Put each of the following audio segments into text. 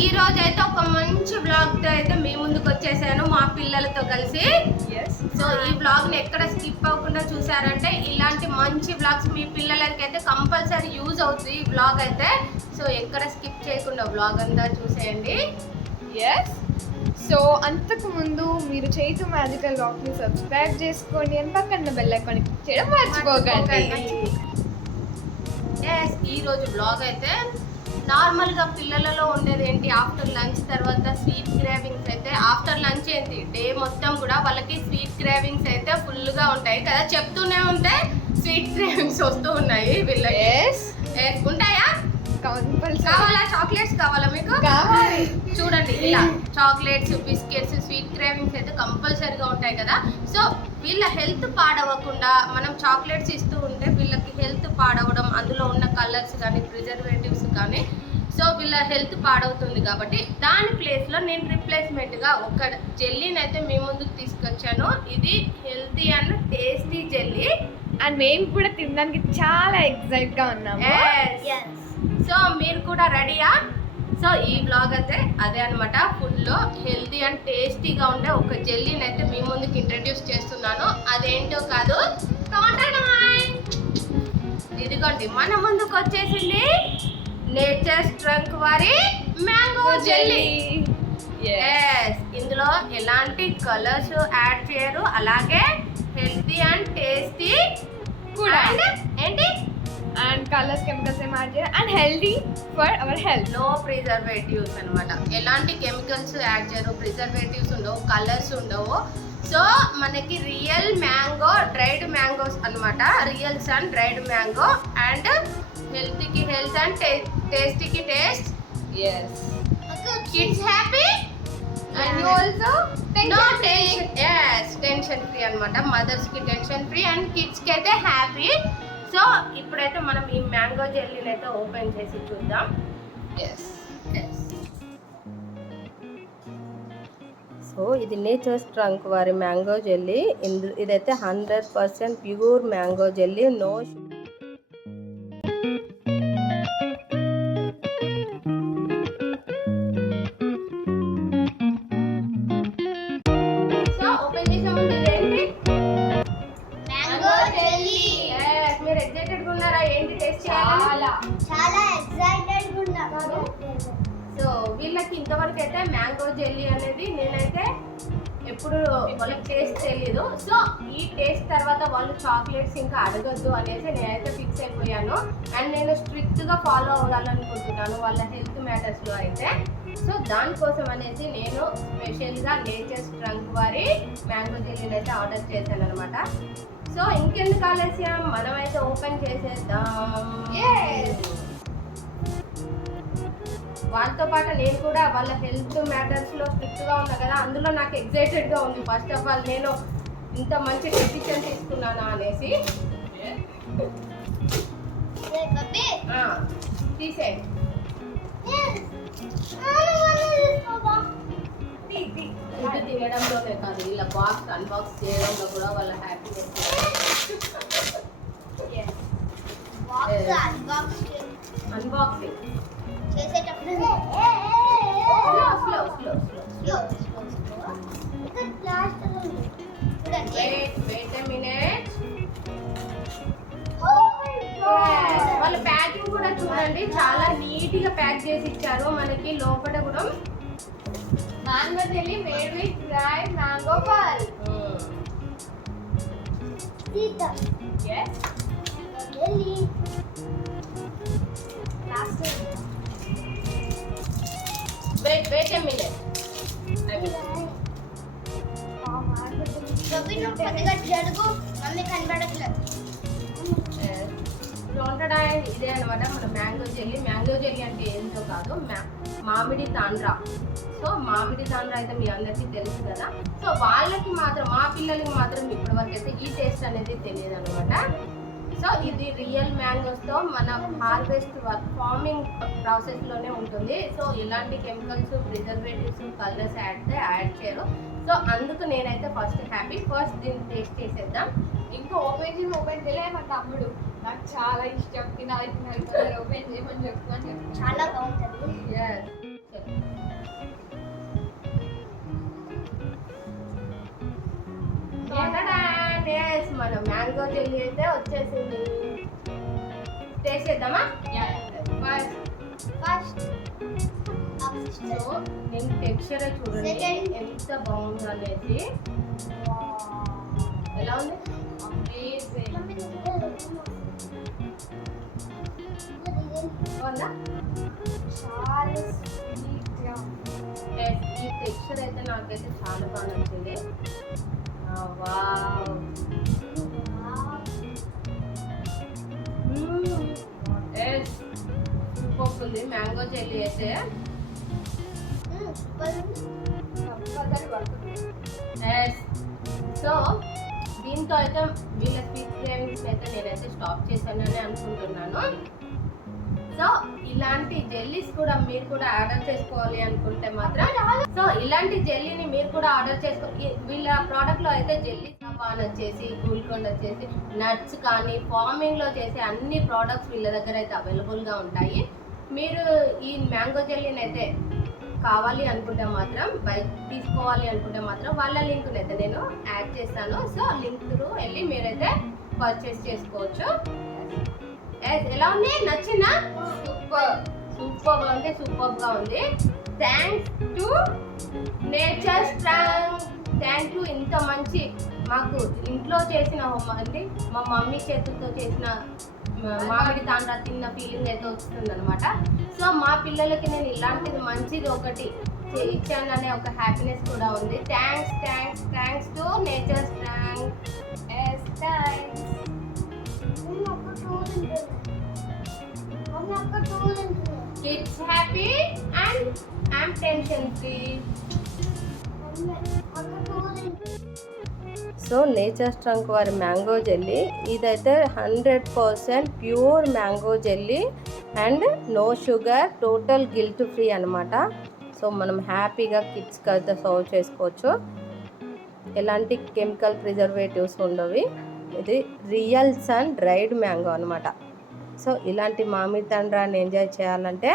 ఈ రోజు అయితే ఒక మంచి బ్లాగ్ తో అయితే మీ ముందుకు వచ్చేసాను మా పిల్లలతో కలిసి. సో ఈ బ్లాగ్ ని ఎక్కడ స్కిప్ అవ్వకుండా చూసారంటే ఇలాంటి మంచి బ్లాగ్స్ మీ పిల్లలకి అయితే కంపల్సరీ యూజ్ అవుతుంది ఈ బ్లాగ్ అయితే. సో ఎక్కడ స్కిప్ చేయకుండా బ్లాగ్ అంతా చూసేయండి. సో అంతకు ముందు మీరు చైతు మ్యాజికల్ రాక్ ని సబ్స్క్రైబ్ చేసుకోండి అండ్ పక్కన బెల్ ఐకాన్ క్లిక్ చేయడం మర్చిపోకండి. ఈ రోజు బ్లాగ్ అయితే నార్మల్ గా పిల్లలలో ఉండేది ఏంటి, ఆఫ్టర్ లంచ్ తర్వాత స్వీట్ క్రేవింగ్స్ అయితే ఆఫ్టర్ లంచ్ ఏంటి డే మొత్తం కూడా వాళ్ళకి స్వీట్ క్రేవింగ్స్ అయితే ఫుల్ గా ఉంటాయి కదా, చెప్తూనే ఉంటే స్వీట్ క్రేవింగ్స్ వస్తూ ఉన్నాయి వీళ్ళకి. ఉంటాయా? కావాలా? చాక్లెట్స్ కావాలా మీకు? కావాలి. చూడండి ఇలా చాక్లెట్స్, బిస్కెట్స్, స్వీట్ క్రేవింగ్స్ అయితే కంపల్సరీగా ఉంటాయి కదా. సో వీళ్ళ హెల్త్ పాడవకుండా మనం చాక్లెట్స్ ఇస్తూ ఉంటే వీళ్ళకి హెల్త్ పాడవడం, అందులో ఉన్న కలర్స్ కానీ ప్రిజర్వేటివ్స్ కానీ, సో వీళ్ళ హెల్త్ పాడవుతుంది కాబట్టి దాని ప్లేస్లో నేను రిప్లేస్మెంట్గా ఒక జెల్లీని అయితే మీ ముందుకు తీసుకొచ్చాను. ఇది healthy and tasty jelly and మేము కూడా తినడానికి చాలా ఎక్సైట్ గా ఉన్నాము. సో మీరు కూడా రెడీయా? సో ఈ బ్లాగ్ అయితే అదే అనమాట, ఫుడ్లో హెల్తీ అండ్ టేస్టీగా ఉండే ఒక జెల్లీని అయితే మీ ముందుకు ఇంట్రడ్యూస్ చేస్తున్నాను. అదేంటో కాదు, ఇదిగోండి మన ముందుకు వచ్చేసింది నేచర్స్ ట్రంక్ వారి మ్యాంగో జెల్లీ. ఇందులో ఎలాంటి కలర్స్ యాడ్ చేయరు, అలాగే హెల్తీ అండ్ టేస్టీ కూడా. ఏంటి అండ్ కలర్స్ కెమికల్స్ ఏం యాడ్ చేయరు and healthy for our health. No preservatives అనమాట, ఎలాంటి కెమికల్స్ యాడ్ చేయరు, ప్రిజర్వేటివ్స్ ఉండవు, కలర్స్ ఉండవు. సో మనకి రియల్ మ్యాంగో, డ్రైడ్ మ్యాంగోస్ అనమాట, real sun dried mango. And హెల్త్కి హెల్త్ అండ్ టేస్టీకి taste. Kids happy and you also tension free అనమాట, మదర్స్ కి టెన్షన్ ఫ్రీ అండ్ కిడ్స్ కి అయితే హ్యాపీ. సో ఇప్పుడైతే మనం ఈ మ్యాంగో జెల్లీని అయితే ఓపెన్ చేసి చూద్దాం. సో ఇది నేచర్స్ ట్రంక్ వారి మ్యాంగో జెల్లీ. ఇదైతే 100% pure mango jelly, no so వీళ్ళకి ఇంతవరకు అయితే మ్యాంగో జెల్లీ అనేది నేనైతే ఎప్పుడు వాళ్ళకి టేస్ట్ తెలియదు. సో ఈ టేస్ట్ తర్వాత వాళ్ళు చాక్లెట్స్ ఇంకా అడగద్దు అనేసి నేనైతే ఫిక్స్ అయిపోయాను. అండ్ నేను స్ట్రిక్ట్గా ఫాలో అవ్వాలనుకుంటున్నాను వాళ్ళ హెల్త్ మ్యాటర్స్లో అయితే. సో దానికోసం అనేసి నేను స్పెషల్గా నేచర్స్ ట్రంక్ వారి మ్యాంగో జెల్లీని అయితే ఆర్డర్ చేశాను అనమాట. సో ఇంకెందుకు ఆలస్యం, మనమైతే ఓపెన్ చేసేద్దాం. వాళ్ళతో పాటు నేను కూడా వాళ్ళ హెల్త్ మ్యాటర్స్లో స్ట్రిక్ట్గా ఉన్నా కదా, అందులో నాకు ఎగ్జైటెడ్గా ఉంది. ఫస్ట్ ఆఫ్ ఆల్ నేను ఇంత మంచి డెసిషన్ తీసుకున్నానా అనేసి. తీసేయండి. ఫుడ్ తినడంలోనే కాదు, ఇలా బాక్స్ అన్బాక్స్ చేయడంలో కూడా వాళ్ళ హ్యాపీనెస్. అన్బాక్సింగ్ చేసేటప్పుడు వాళ్ళ ప్యాకింగ్ కూడా చూడండి, చాలా నీట్ గా ప్యాక్ చేసి ఇచ్చారు. మనకి లోపల కూడా mango jelly made with dry mango pulp. Wait a minute. జరుగు మమ్మీ కనబడట్లేదు. ఇదే అనమాట మన మ్యాంగో జెల్లీ. మ్యాంగో జెల్లీ అంటే ఏంటో కాదు, మామిడి తాండ్రా. సో మామిడి తాండ్రా అయితే మీ అందరికీ తెలుసు కదా. సో వాళ్ళకి మాత్రం, మా పిల్లలకి మాత్రం ఇప్పటివరకు అయితే ఈ టేస్ట్ అనేది తెలియదు అనమాట. సో ఇది రియల్ మ్యాంగోస్తో మన హార్వెస్ట్ ఫార్మింగ్ ప్రాసెస్లోనే ఉంటుంది. సో ఇలాంటి కెమికల్స్, ప్రిజర్వేటివ్స్, కలర్స్ యాడ్ చేయరు. సో అందుకు నేనైతే ఫస్ట్ హ్యాపీ. ఫస్ట్ దీన్ని టేస్ట్ చేసేద్దాం. ఇంకా ఓపెన్ చేయలే మా తమ్ముడు, నాకు చాలా ఇష్టం, తినాలి ఓపెన్ చేయమని చెప్పు. చాలా బాగుంటుంది. మన మ్యాంగో జెల్లీ అయితే వచ్చేసింది. టేస్ట్ చేద్దామా? ఫస్ట్ సో నేను టెక్స్చర్ చూడండి ఎంత బాగుంది అనేసి. ఎలా ఉంది? బాగుందా? ఈ టెక్స్చర్ అయితే నాకైతే చాలా బాగా నచ్చింది. వావ్, సూపర్ ఉంది మ్యాంగో జెల్లీ అయితే. సో దీంతో అయితే వీళ్ళ స్వీట్ క్రేవింగ్స్ అయితే నేనైతే స్టాప్ చేశానని అనుకుంటున్నాను. సో ఇలాంటి జెల్లీస్ కూడా మీరు కూడా ఆర్డర్ చేసుకోవాలి అనుకుంటే మాత్రం, సో ఇలాంటి జెల్లీని మీరు కూడా ఆర్డర్ చేసుకో. వీళ్ళ ప్రోడక్ట్ లో అయితే జెల్లీ పాన్ వచ్చేసి, గుల్కొండ వచ్చేసి, నట్స్ కానీ ఫార్మింగ్ లో చేసే అన్ని ప్రోడక్ట్స్ వీళ్ళ దగ్గర అయితే అవైలబుల్ గా ఉంటాయి. మీరు ఈ మ్యాంగో జెల్లీని అయితే కావాలి అనుకుంటే మాత్రం, తీసుకోవాలి అనుకుంటే మాత్రం వాళ్ళ లింక్ అయితే నేను యాడ్ చేస్తాను. సో లింక్ త్రూ వెళ్ళి మీరైతే పర్చేస్ చేసుకోవచ్చు. ఎలా ఉంది? నచ్చిందా? సూపర్ గా ఉంది, సూపర్ గా ఉంది. Thanks to Nature strong. Thank you. ఇంత మంచి మాకు ఇంట్లో చేసిన అంటే మా మమ్మీ చేతులతో చేసిన మామిడి తాండ్రా తిన్న ఫీలింగ్ అయితే వస్తుంది అనమాట. సో మా పిల్లలకి నేను ఇలాంటిది మంచిది ఒకటి ఇచ్చాను అనే ఒక హ్యాపీనెస్ కూడా ఉంది. Thanks to Nature Strong. Kids happy and I'm tension free. So Nature Strong వారి మ్యాంగో జెల్లీ ఇదైతే 100% pure mango jelly and no sugar, total guilt free అనమాట. సో మనం హ్యాపీగా కిడ్స్కి అయితే సర్వ్ చేసుకోవచ్చు. ఎలాంటి కెమికల్ ప్రిజర్వేటివ్స్ ఉండవి. ఇది రియల్ సన్ డ్రైడ్ మ్యాంగో అనమాట. సో ఇలాంటి మామిడి తాండ్రాన్ని ఎంజాయ్ చేయాలంటే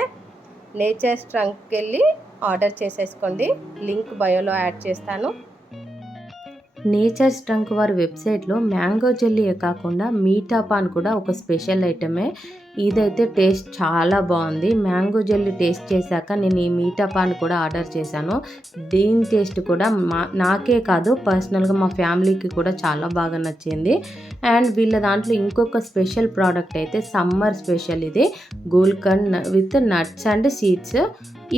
నేచర్ స్ట్రాంగ్కి వెళ్ళి ఆర్డర్ చేసేసుకోండి. లింక్ బయోలో యాడ్ చేస్తాను. నేచర్ స్ట్రాంగ్ వారి వెబ్సైట్లో మ్యాంగో జెల్లీయే కాకుండా మీఠా పాన్ కూడా ఒక స్పెషల్ ఐటమే. ఇదైతే టేస్ట్ చాలా బాగుంది. మ్యాంగో జెల్లీ టేస్ట్ చేశాక నేను ఈ మీఠా పాన్ కూడా ఆర్డర్ చేశాను. దీని టేస్ట్ కూడా నాకే కాదు, పర్సనల్గా మా ఫ్యామిలీకి కూడా చాలా బాగా నచ్చింది. అండ్ వీళ్ళ దాంట్లో ఇంకొక స్పెషల్ ప్రోడక్ట్ అయితే సమ్మర్ స్పెషల్, ఇది gulkand with nuts and seeds.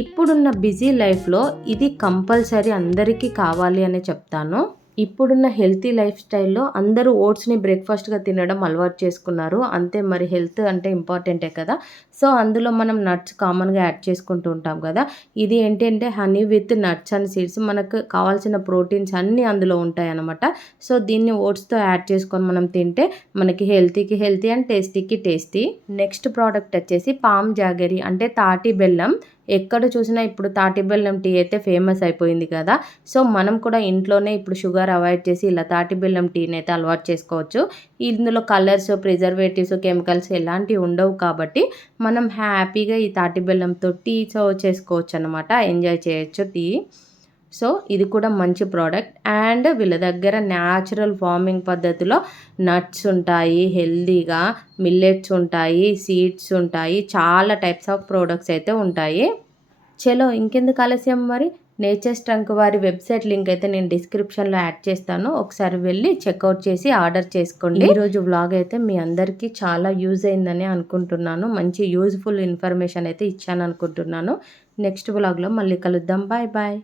ఇప్పుడున్న బిజీ లైఫ్లో ఇది కంపల్సరీ అందరికీ కావాలి అని చెప్తాను. ఇప్పుడున్న హెల్తీ లైఫ్ స్టైల్లో అందరూ ఓట్స్ని బ్రేక్ఫాస్ట్గా తినడం అలవాటు చేసుకున్నారు. అంతే, మరి హెల్త్ అంటే ఇంపార్టెంటే కదా. సో అందులో మనం నట్స్ కామన్గా యాడ్ చేసుకుంటూ ఉంటాం కదా. ఇది ఏంటంటే honey with nuts and seeds, మనకు కావాల్సిన ప్రోటీన్స్ అన్నీ అందులో ఉంటాయి అన్నమాట. సో దీన్ని ఓట్స్తో యాడ్ చేసుకొని మనం తింటే మనకి హెల్తీకి హెల్తీ అండ్ టేస్టీకి టేస్టీ. నెక్స్ట్ ప్రోడక్ట్ వచ్చేసి పామ్ జాగరీ అంటే తాటి బెల్లం. ఎక్కడ చూసినా ఇప్పుడు తాటి బెల్లం టీ అయితే ఫేమస్ అయిపోయింది కదా. సో మనం కూడా ఇంట్లోనే ఇప్పుడు షుగర్ అవాయిడ్ చేసి ఇలా తాటి బెల్లం టీని అయితే అలవాటు చేసుకోవచ్చు. ఇందులో కలర్స్, ప్రిజర్వేటివ్స్, కెమికల్స్ ఎలాంటివి ఉండవు కాబట్టి మనం హ్యాపీగా ఈ తాటి బెల్లంతో టీ సర్వ్ చేసుకోవచ్చు అనమాట. ఎంజాయ్ చేయొచ్చు టీ. సో ఇది కూడా మంచి ప్రోడక్ట్. అండ్ వీళ్ళ దగ్గర న్యాచురల్ ఫార్మింగ్ పద్ధతిలో నట్స్ ఉంటాయి, హెల్దీగా మిల్లెట్స్ ఉంటాయి, సీడ్స్ ఉంటాయి, చాలా టైప్స్ ఆఫ్ ప్రోడక్ట్స్ అయితే ఉంటాయి. చలో ఇంకెందుకు ఆలస్యం, మరి నేచర్ స్ట్రాంగ్ వారి వెబ్సైట్ లింక్ అయితే నేను డిస్క్రిప్షన్లో యాడ్ చేస్తాను. ఒకసారి వెళ్ళి చెక్అవుట్ చేసి ఆర్డర్ చేసుకోండి. ఈరోజు వ్లాగ్ అయితే మీ అందరికీ చాలా యూజ్ అయిందని అనుకుంటున్నాను. మంచి యూజ్ఫుల్ ఇన్ఫర్మేషన్ అయితే ఇచ్చాను అనుకుంటున్నాను. నెక్స్ట్ వ్లాగ్లో మళ్ళీ కలుద్దాం. Bye bye.